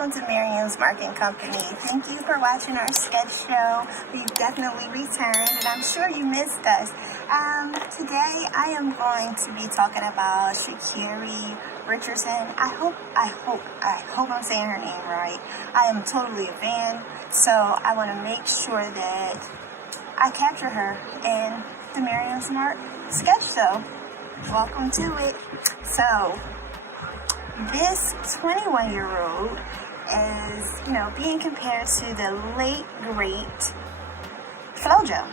welcome to Maryam's Marketing Company. Thank you for watching our sketch show. We've definitely returned, and I'm sure you missed us. Today I am going to be talking about Sha'Carri Richardson. I hope I'm saying her name right. I am totally a fan, so I want to make sure that I capture her in the Maryam Smart sketch show. Welcome to it. So this 21-year-old is, being compared to the late, great Flo Joe.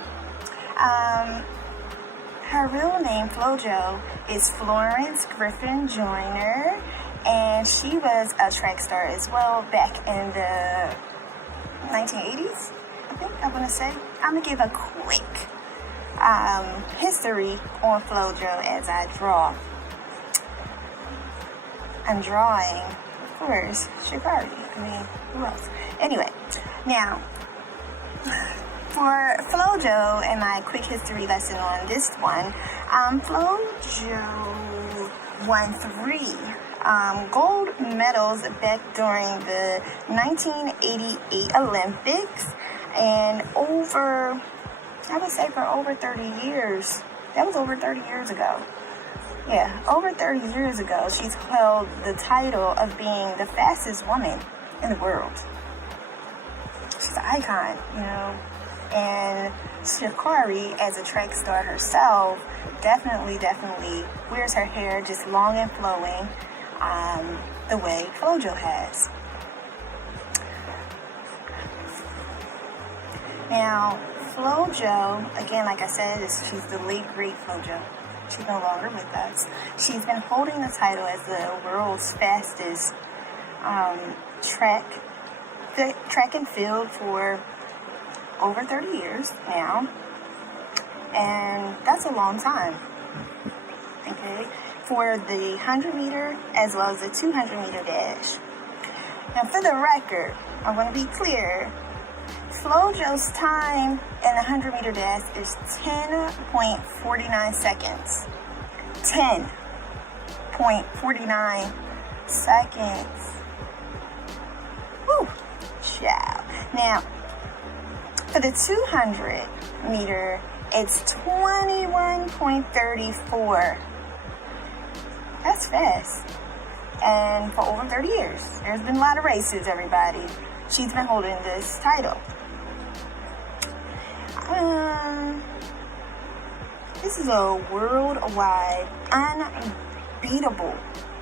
Her real name, Flo Joe, is Florence Griffith Joyner, and she was a track star as well back in the 1980s, I think I'm going to say. I'm going to give a quick history on Flo Joe as I draw. I'm drawing, of course, Sha'Carri. Who else? Anyway, now, for Flo Joe and my quick history lesson on this one, Flo Joe won 3 gold medals back during the 1988 Olympics, and for over 30 years. That was over 30 years ago. Yeah, over 30 years ago, she's held the title of being the fastest woman in the world. She's an icon, And Sha'Carri, as a track star herself, definitely wears her hair just long and flowing, the way Flo Joe has. Now, Flo Joe, again, like I said, she's the late, great Flo Joe. She's no longer with us. She's been holding the title as the world's fastest track and field for over 30 years now. And that's a long time. Okay? For the 100 meter as well as the 200 meter dash. Now, for the record, I want to be clear. Flo Joe's time in the 100 meter dash is 10.49 seconds. 10.49 seconds. Woo! Ciao. Now, for the 200 meter, it's 21.34. That's fast. And for over 30 years. There's been a lot of races, everybody. She's been holding this title. This is a worldwide unbeatable,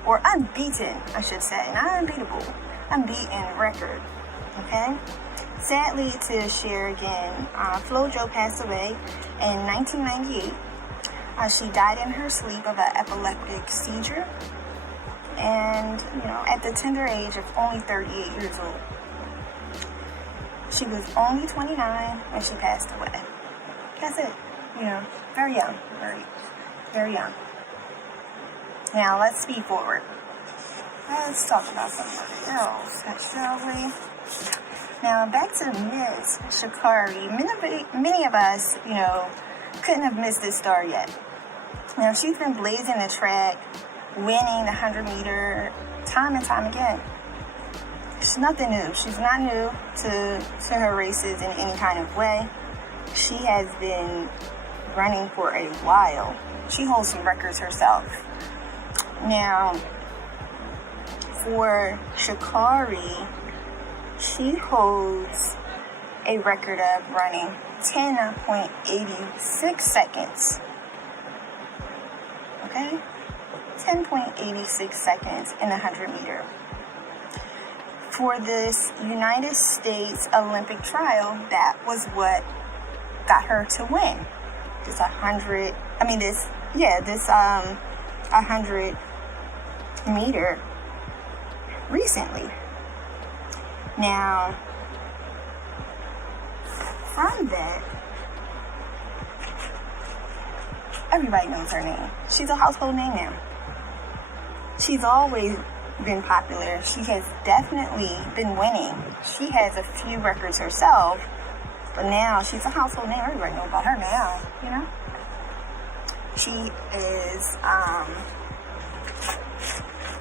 or unbeaten, I should say, not unbeatable, unbeaten record, okay? Sadly, to share again, Flo Joe passed away in 1998. She died in her sleep of an epileptic seizure, and, at the tender age of only 38 years old. She was only 29 when she passed away. That's it. Very young. Very, very young. Now, let's speed forward. Let's talk about something else, shall we? Now, back to Miss Sha'Carri. Many of us, couldn't have missed this star yet. Now, she's been blazing the track, winning the 100 meter time and time again. She's nothing new. She's not new to her races in any kind of way. She has been running for a while. She holds some records herself. Now, for Sha'Carri, she holds a record of running 10.86 seconds. Okay? 10.86 seconds in the 100 meter. For this United States Olympic trial, that was what got her to win. This 100 meter recently. Now, from that, everybody knows her name. She's a household name now. She's always been popular. She has definitely been winning. She has a few records herself, but now she's a household name. Everybody knows about her now, She is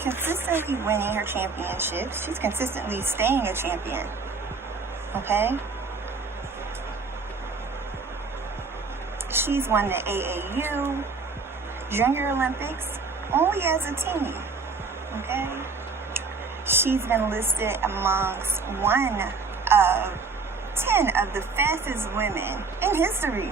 consistently winning her championships. She's consistently staying a champion. Okay? She's won the AAU Junior Olympics only as a teen. Okay? She's been listed amongst one of 10 of the fastest women in history.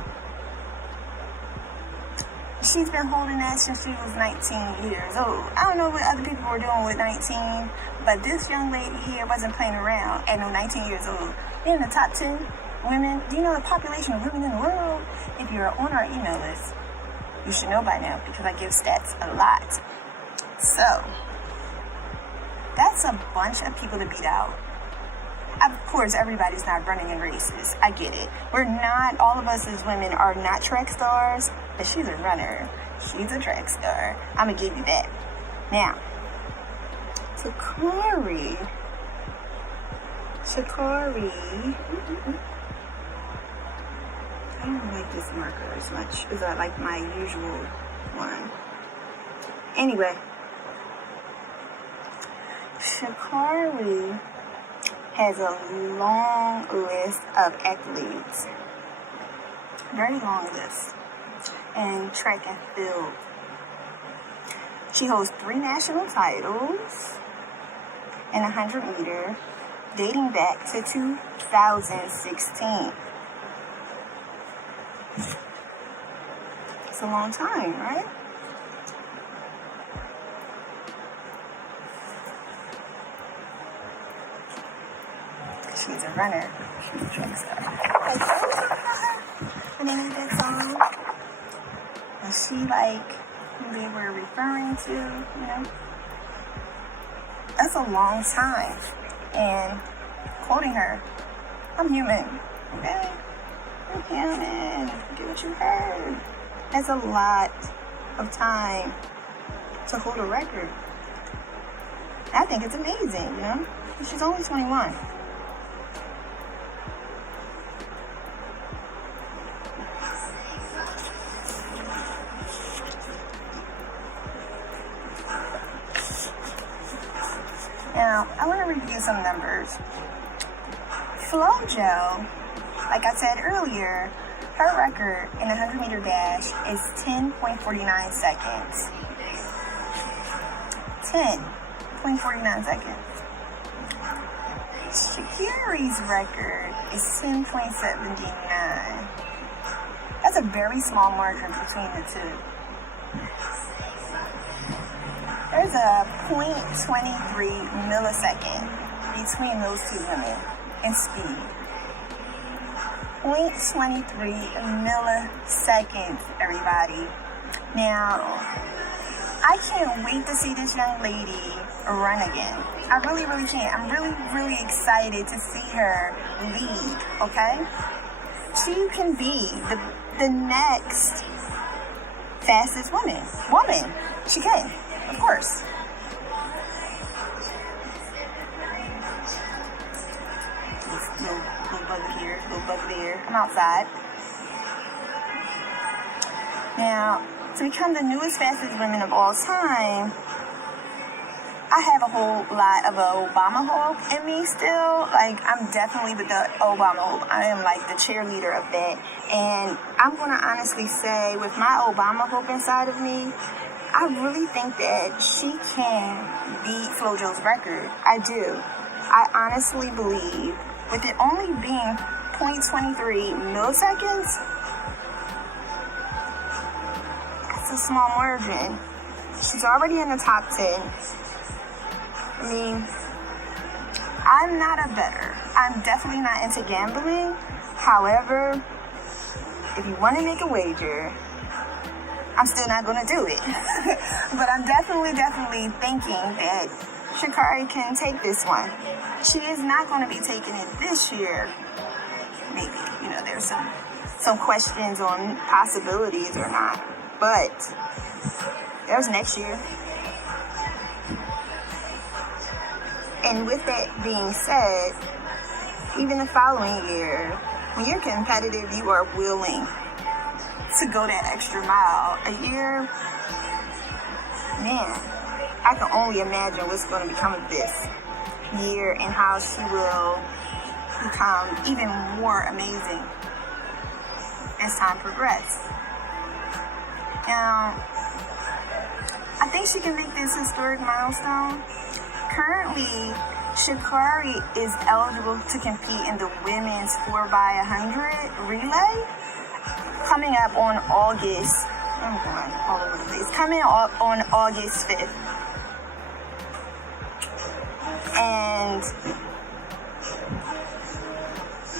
She's been holding that since she was 19 years old. I don't know what other people were doing with 19, but this young lady here wasn't playing around at no 19 years old. Being in the top 10 women, do you know the population of women in the world? If you're on our email list, you should know by now because I give stats a lot. So, that's a bunch of people to beat out. Of course, everybody's not running in races. I get it. We're not, all of us as women are not track stars, but she's a runner. She's a track star. I'm going to give you that. Now, Sha'Carri. I don't like this marker as much as I like my usual one. Anyway, Sha'Carri has a long list of athletes. Very long list. In track and field. She holds 3 national titles in 100 meter, dating back to 2016. It's a long time, right? She's a runner. She's a track star. And they made that song. Was she like who they were referring to? You know? That's a long time. And quoting her, I'm human. Okay? I'm human. Get what you heard. That's a lot of time to hold a record. I think it's amazing, you know? She's only 21. Now, I want to review some numbers. Flo Joe, like I said earlier, her record in a 100-meter dash is 10.49 seconds. 10.49 seconds. Sha'Carri's record is 10.79. That's a very small margin between the two. There's a 0.23 millisecond between those two women in speed. 0.23 milliseconds, everybody. Now, I can't wait to see this young lady run again. I really, really can't. I'm really, really excited to see her lead, okay? She can be the next fastest woman. She can. Of course. Little bug here, little bug there. I'm outside. Now, to become the newest, fastest women of all time, I have a whole lot of Obama hope in me still. Like, I'm definitely with the Obama hope. I am like the cheerleader of that. And I'm going to honestly say, with my Obama hope inside of me, I really think that she can beat Flo Joe's record. I do. I honestly believe, with it only being 0.23 milliseconds, that's a small margin. She's already in the top 10. I mean, I'm not a bettor. I'm definitely not into gambling. However, if you want to make a wager, I'm still not going to do it. But I'm definitely thinking that Sha'Carri can take this one. She is not going to be taking it this year. Maybe, you know, there's some questions on possibilities or not. But there's next year. And with that being said, even the following year, when you're competitive, you are willing to go that extra mile. A year, man, I can only imagine what's going to become of this year and how she will become even more amazing as time progresses. Now, I think she can make this historic milestone. Currently, Sha'Carri is eligible to compete in the women's 4x100 relay coming up on August. I'm going all over the place. Coming up on August 5th. And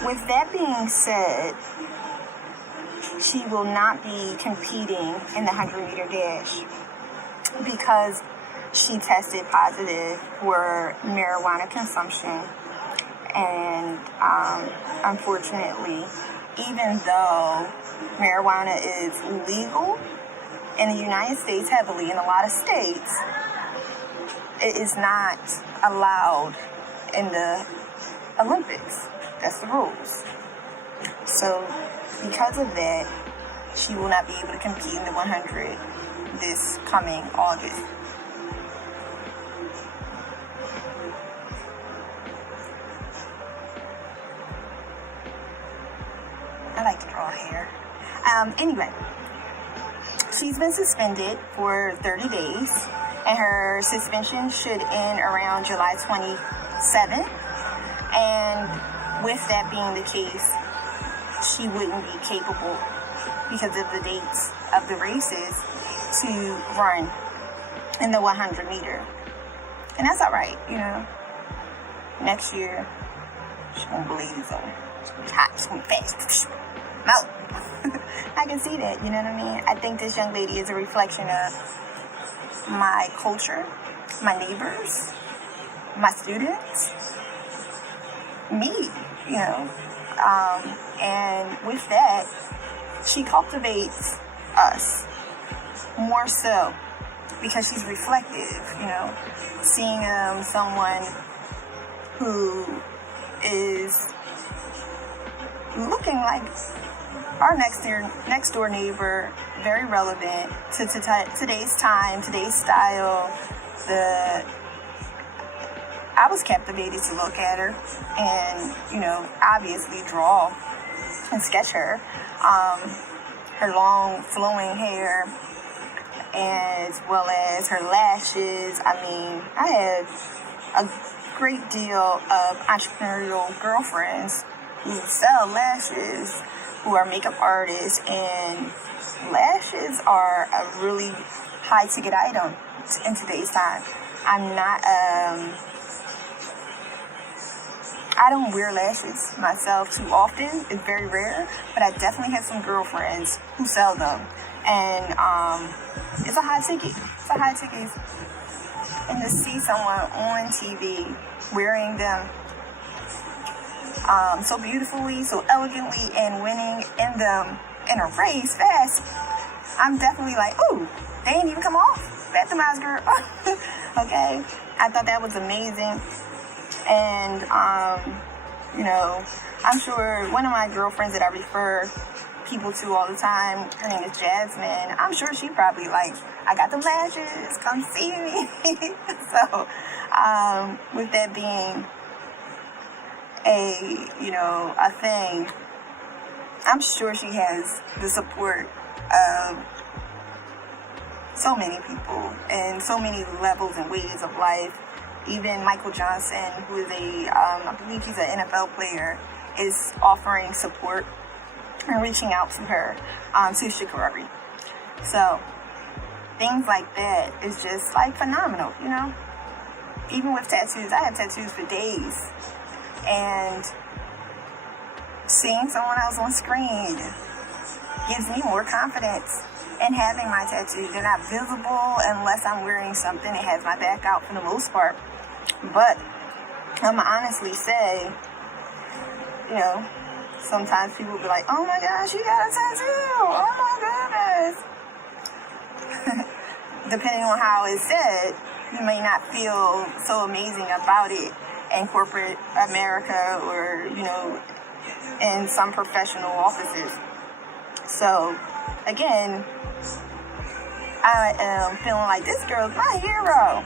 with that being said, she will not be competing in the 100-meter dash because she tested positive for marijuana consumption. And unfortunately, even though marijuana is legal in the United States heavily, in a lot of states, it is not allowed in the Olympics. That's the rules. So because of that, she will not be able to compete in the 100 this coming August. I like to draw hair. Anyway, she's been suspended for 30 days, and her suspension should end around July 27th. And with that being the case, she wouldn't be capable, because of the dates of the races, to run in the 100 meter. And that's all right, you know. Next year, she's gonna blaze on. She's hot, she's gonna be fast. No. I can see that, you know what I mean? I think this young lady is a reflection of my culture, my neighbors, my students, me, you know. And with that, she cultivates us more so because she's reflective, you know. Seeing someone who is looking like our next door neighbor, very relevant to today's time, today's style. I was captivated to look at her and, you know, obviously draw and sketch her. Her long flowing hair, as well as her lashes. I mean, I have a great deal of entrepreneurial girlfriends who sell lashes, who are makeup artists, and lashes are a really high ticket item in today's time. I'm not, I don't wear lashes myself too often. It's very rare, but I definitely have some girlfriends who sell them. And it's a high ticket. It's a high ticket. And to see someone on TV wearing them so beautifully, so elegantly, and winning in them in a race fast, I'm definitely like, ooh, they ain't even come off. Optimized girl. Okay. I thought that was amazing. And, you know, I'm sure one of my girlfriends that I refer people to all the time, her name is Jasmine. I'm sure she probably like, I got the lashes, come see me. So, with that being a thing, I'm sure she has the support of so many people and so many levels and ways of life. Even Michael Johnson, who is I believe he's an NFL player, is offering support and reaching out to her, to Sha'Carri. So, things like that is just like phenomenal, you know? Even with tattoos, I have tattoos for days. And seeing someone else on screen gives me more confidence in having my tattoos. They're not visible unless I'm wearing something that has my back out for the most part. But I'm gonna honestly say, you know, sometimes people be like, oh my gosh, you got a tattoo, oh my goodness. Depending on how it's said, you may not feel so amazing about it in corporate America or, you know, in some professional offices. So, again, I am feeling like this girl's my hero.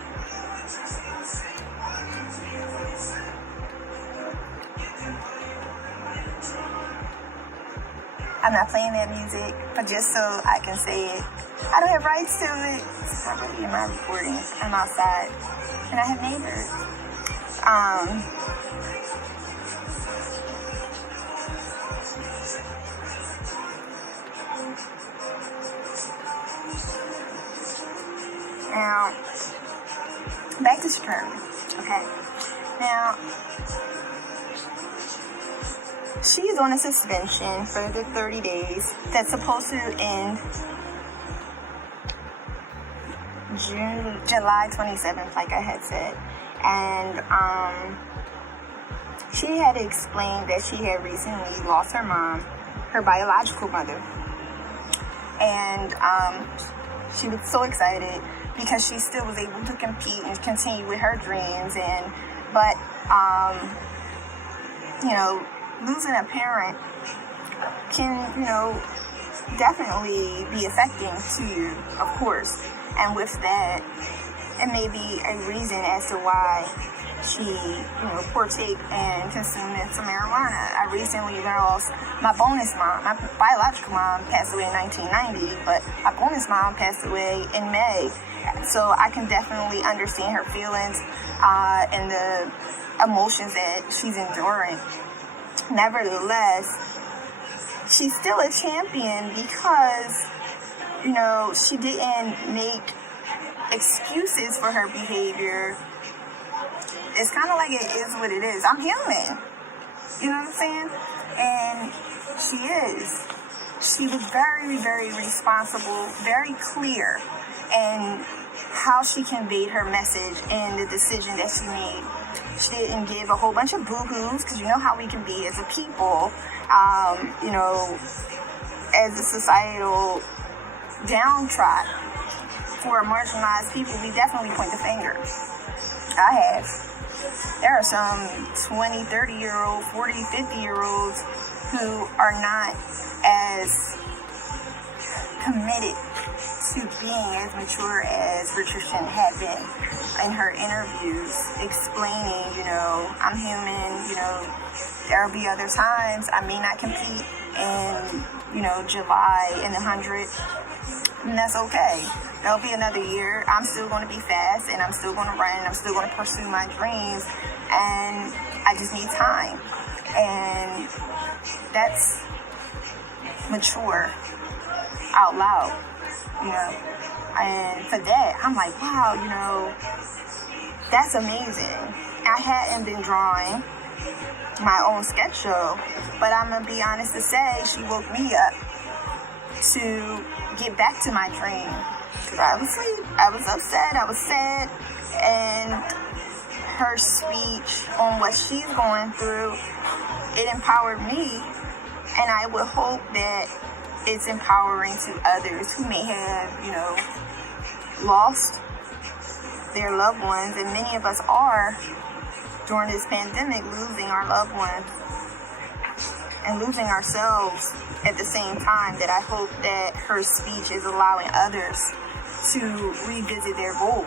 I'm not playing that music, but just so I can say it. I don't have rights to it. It's not really in my recording. I'm outside, and I have neighbors. Now, back to Sha'Carri. Okay. Now, she's on a suspension for the 30 days that's supposed to end July 27th, like I had said. And she had explained that she had recently lost her mom, her biological mother. And she was so excited because she still was able to compete and continue with her dreams. But losing a parent can, definitely be affecting to you, of course. And with that, it may be a reason as to why she, partake and consumed some marijuana. I recently lost my bonus mom. My biological mom passed away in 1990, but my bonus mom passed away in May. So I can definitely understand her feelings and the emotions that she's enduring. Nevertheless, she's still a champion because, she didn't make excuses for her behavior. It's kind of like it is what it is. I'm human. You know what I'm saying? And she is. She was very, very responsible, very clear in how she conveyed her message and the decision that she made. She didn't give a whole bunch of boo-hoos, because you know how we can be as a people, as a societal downtrodden. For marginalized people, we definitely point the finger. I have. There are some 20, 30-year-old, 40, 50-year-olds who are not as committed to being as mature as Richardson had been in her interviews, explaining, I'm human, there'll be other times I may not compete in, July in the 100, and that's okay. There'll be another year. I'm still going to be fast, and I'm still going to run, and I'm still going to pursue my dreams, and I just need time. And that's mature out loud, and for that, I'm like, wow, that's amazing. I hadn't been drawing my own sketch show, but I'm going to be honest to say, she woke me up to get back to my dream. Because I was asleep, I was upset, I was sad, and her speech on what she's going through, it empowered me, and I would hope that it's empowering to others who may have, lost their loved ones, and many of us are during this pandemic losing our loved ones and losing ourselves at the same time. That I hope that her speech is allowing others to revisit their goals.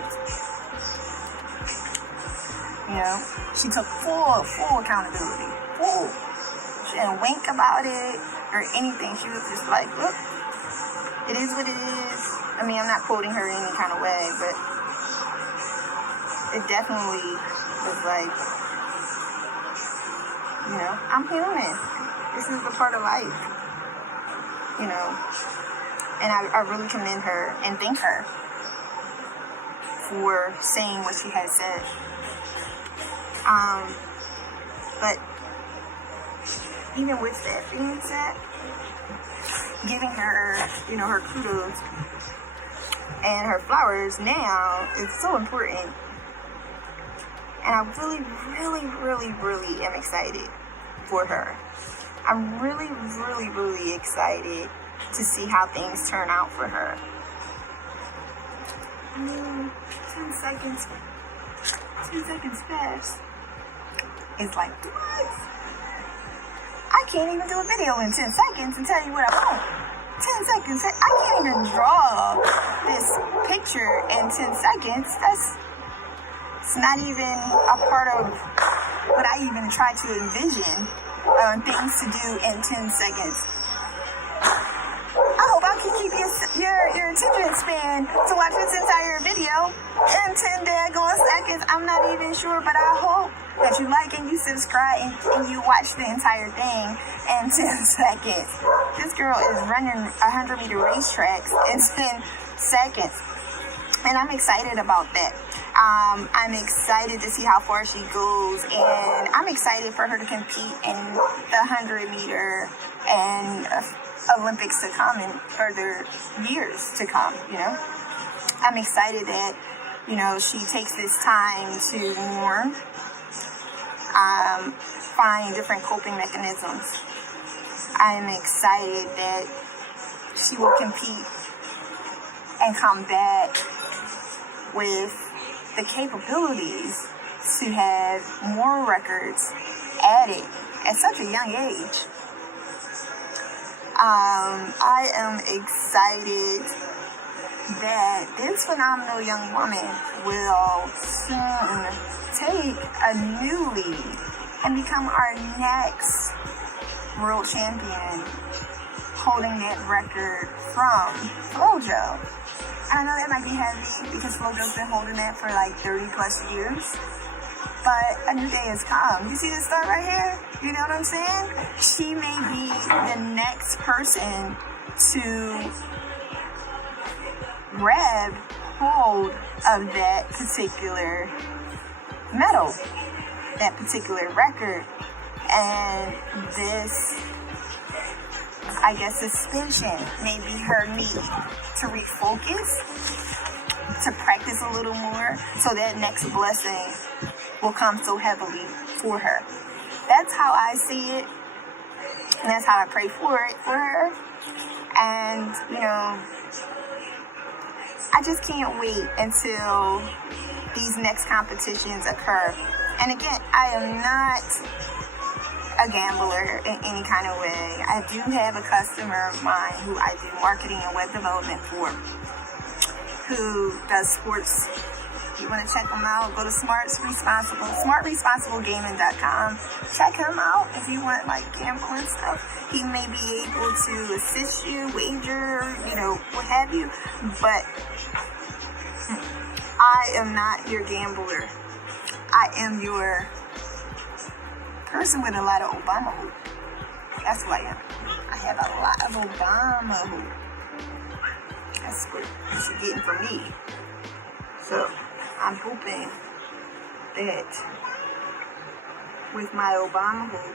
She took full accountability. She didn't wink about it or anything. She was just like, look, it is what it is. I mean, I'm not quoting her in any kind of way, but it definitely was like, I'm human. This is a part of life. And I really commend her and thank her for saying what she has said. But even with that being said, giving her, her kudos and her flowers now is so important. And I really, really, really, really am excited for her. I'm really, really, really excited to see how things turn out for her. 10 seconds pass. It's like, what? I can't even do a video in 10 seconds and tell you what I want. 10 seconds. I can't even draw this picture in 10 seconds. It's not even a part of what I even try to envision things to do in 10 seconds. I hope I can keep your attention span to watch this entire video in 10 daggone seconds. I'm not even sure, but I hope that you like and you subscribe and you watch the entire thing in 10 seconds. This girl is running 100-meter racetracks in 10 seconds. And I'm excited about that. I'm excited to see how far she goes, and I'm excited for her to compete in the 100-meter and Olympics to come and further years to come, you know. I'm excited that, you know, she takes this time to mourn, find different coping mechanisms. I'm excited that she will compete and come back with the capabilities to have more records added at such a young age. I am excited that this phenomenal young woman will soon take a new lead and become our next world champion, holding that record from Flo Joe. I know that might be heavy because Flo Joe's been holding that for like 30 plus years. But a new day has come. You see this star right here? You know what I'm saying? She may be the next person to grab hold of that particular medal, that particular record. And this, I guess, suspension may be her need to refocus, to practice a little more, so that next blessing will come so heavily for her. That's how I see it, and that's how I pray for her. And, you know, I just can't wait until these next competitions occur. And again, I am not a gambler in any kind of way. I do have a customer of mine who I do marketing and web development for, who does sports. You want to check them out, go to smartresponsiblegaming.com. Check him out if you want like gambling stuff. He may be able to assist you, wager, you know, what have you. But I am not your gambler. I am your person with a lot of Obama hoop. That's who I am. I have a lot of Obama hoop. That's what you're getting from me. So I'm hoping that with my Obama hoop,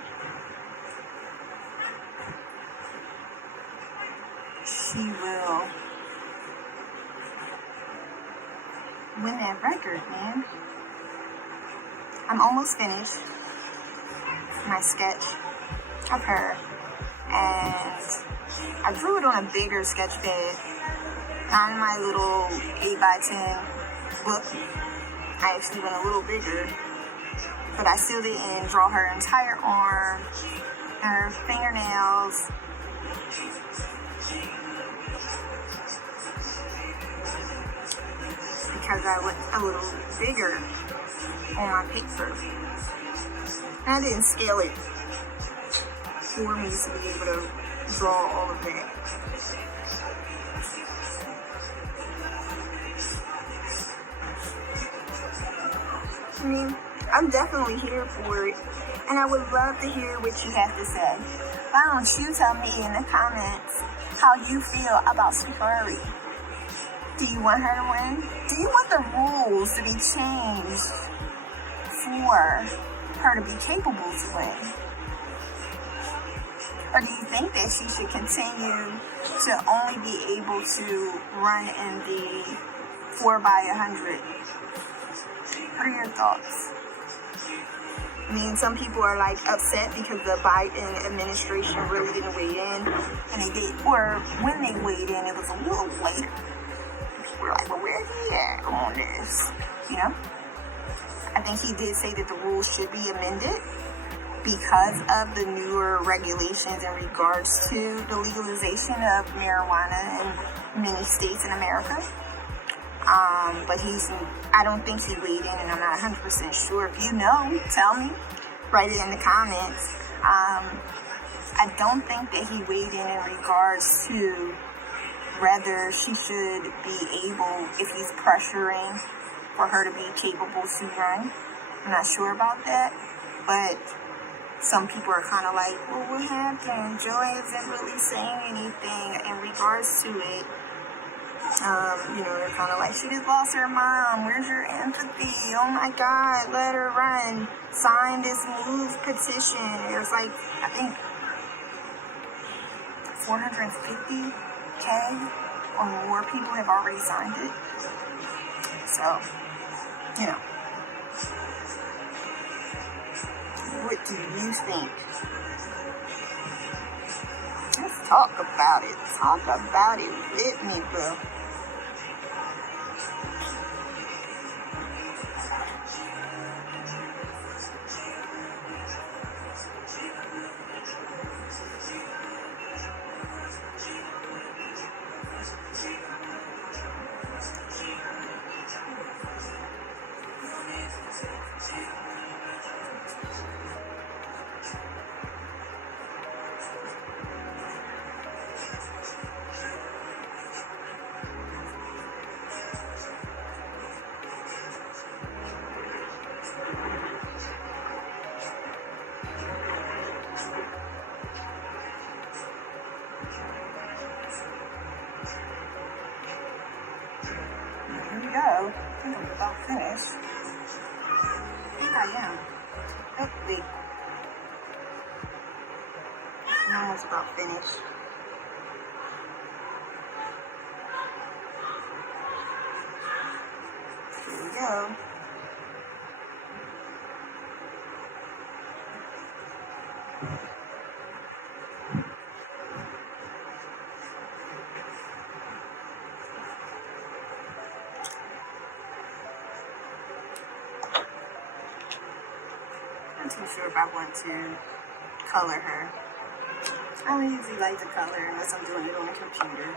she will win that record, man. I'm almost finished my sketch of her, and I drew it on a bigger sketch pad, not in my little 8x10 book. I actually went a little bigger, but I still didn't draw her entire arm, her fingernails, because I went a little bigger on my paper. And I didn't scale it for me to be able to draw all of that. I mean, I'm definitely here for it, and I would love to hear what you have to say. Why don't you tell me in the comments how you feel about Sha'Carri? Do you want her to win? Do you want the rules to be changed for her to be capable to win? Or do you think that she should continue to only be able to run in the 4x100? What are your thoughts? I mean, some people are like upset because the Biden administration really didn't weigh in, and they did, or when they weighed in, it was a little later. People were like, well, where's he at on this? You know? I think he did say that the rules should be amended, because of the newer regulations in regards to the legalization of marijuana in many states in America. But I don't think he weighed in, and I'm not 100% sure. If you know, tell me. Write it in the comments. I don't think that he weighed in regards to whether she should be able, if he's pressuring for her to be capable to run. I'm not sure about that, but some people are kind of like, well, what happened? Joe isn't really saying anything in regards to it. They're kind of like, she just lost her mom. Where's your empathy? Oh my God, let her run. Sign this move petition. There's like, I think 450K or more people have already signed it. So, what do you think? Let's talk about it. Talk about it with me, bro. Go. I think I'm about finished. I think I am. Oh, wait. I'm almost about finished. Here we go. I'm not too sure if I want to color her. I don't usually like to color unless I'm doing it on the computer.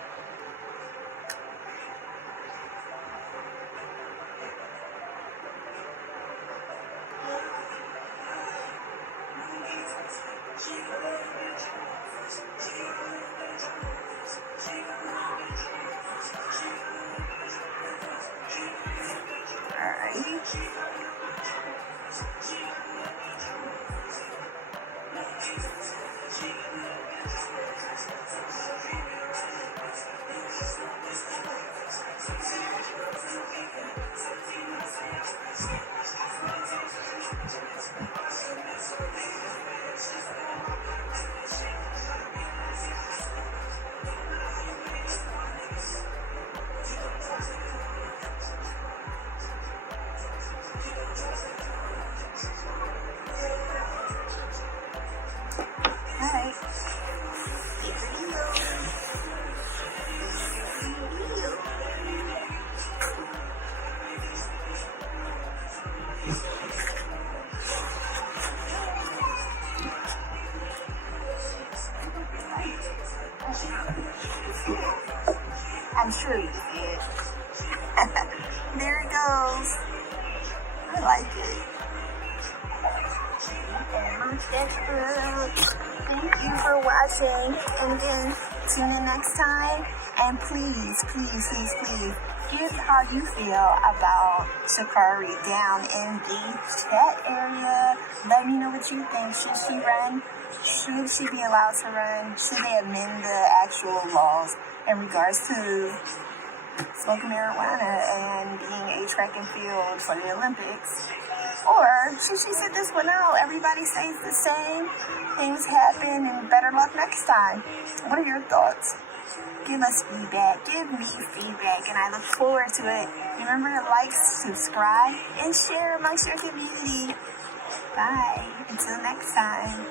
Alright. I'm sure you did. There it goes. I like it. Thank you for watching. And again, tune in next time. And please, please, please, please, give how you feel about Sha'Carri down in the chat area. Let me know what you think. Should she run? Should she be allowed to run? Should they amend the actual laws in regards to smoking marijuana and being a track and field for the Olympics? Or should she sit this one out? Everybody stays the same. Things happen and better luck next time. What are your thoughts? Give us feedback. Give me feedback, and I look forward to it. Remember to like, subscribe, and share amongst your community. Bye. Until next time.